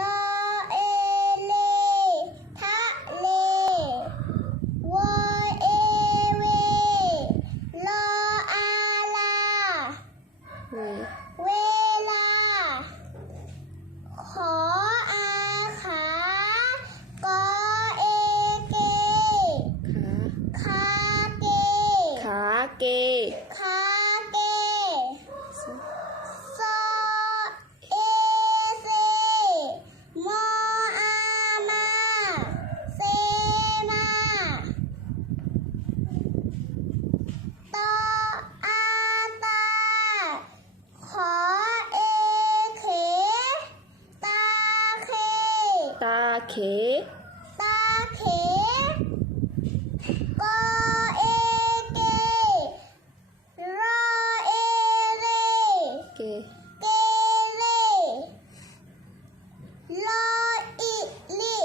ลอเอเลทะเลวอเอเวลออาลาเวลาขออาขากอเอเกขาคาเกขาเกคา ta khế ta khế co e kê ro e rê kê kê rê lo i li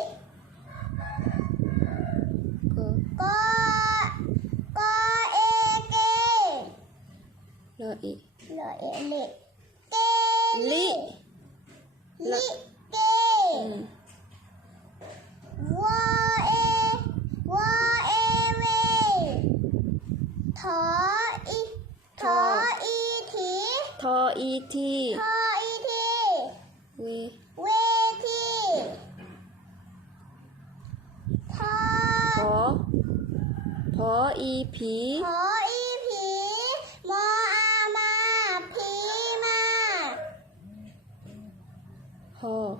co co e kê lo i lo e li kê li li kê ừ. t i t v v t t p p i p p i p m a m p m 好。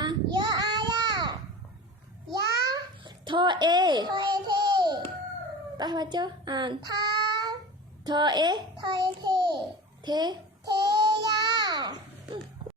thơ ê thơ ê thê bắt hoa chứ an, thơ thơ ê thơ ê thê thế